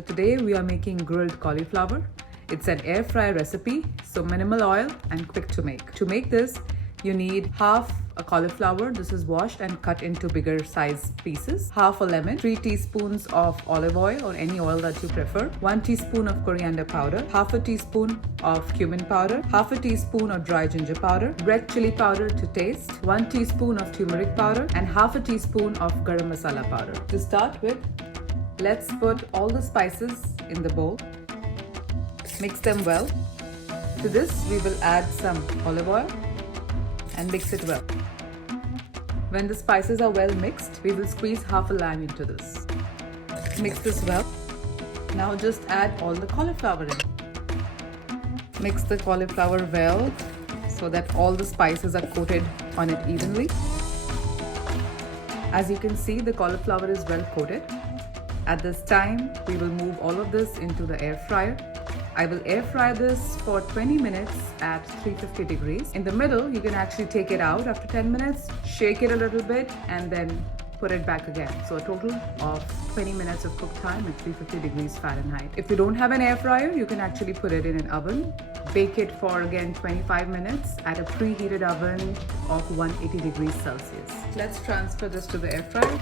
So today we are making grilled cauliflower. It's an air fry recipe, so minimal oil and quick to make. To make this, you need half a cauliflower. This is washed and cut into bigger size pieces. Half a lemon, 3 teaspoons of olive oil or any oil that you prefer, 1 teaspoon of coriander powder, half a teaspoon of cumin powder, half a teaspoon of dry ginger powder, red chili powder to taste, 1 teaspoon of turmeric powder, and half a teaspoon of garam masala powder. To start with, let's put all the spices in the bowl. Mix them well. To this, we will add some olive oil and mix it well. When the spices are well mixed, we will squeeze half a lime into this. Mix this well. Now just add all the cauliflower in. Mix the cauliflower well so that all the spices are coated on it evenly. As you can see, the cauliflower is well coated. At this time, we will move all of this into the air fryer. I will air fry this for 20 minutes at 350 degrees. In the middle, you can actually take it out after 10 minutes, shake it a little bit, and then put it back again. So a total of 20 minutes of cook time at 350 degrees Fahrenheit. If you don't have an air fryer, you can actually put it in an oven. Bake it for again 25 minutes at a preheated oven of 180 degrees Celsius. Let's transfer this to the air fryer.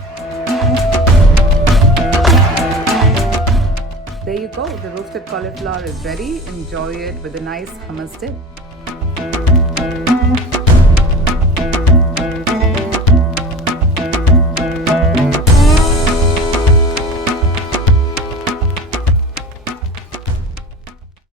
There you go, the roasted cauliflower is ready. Enjoy it with a nice hummus dip.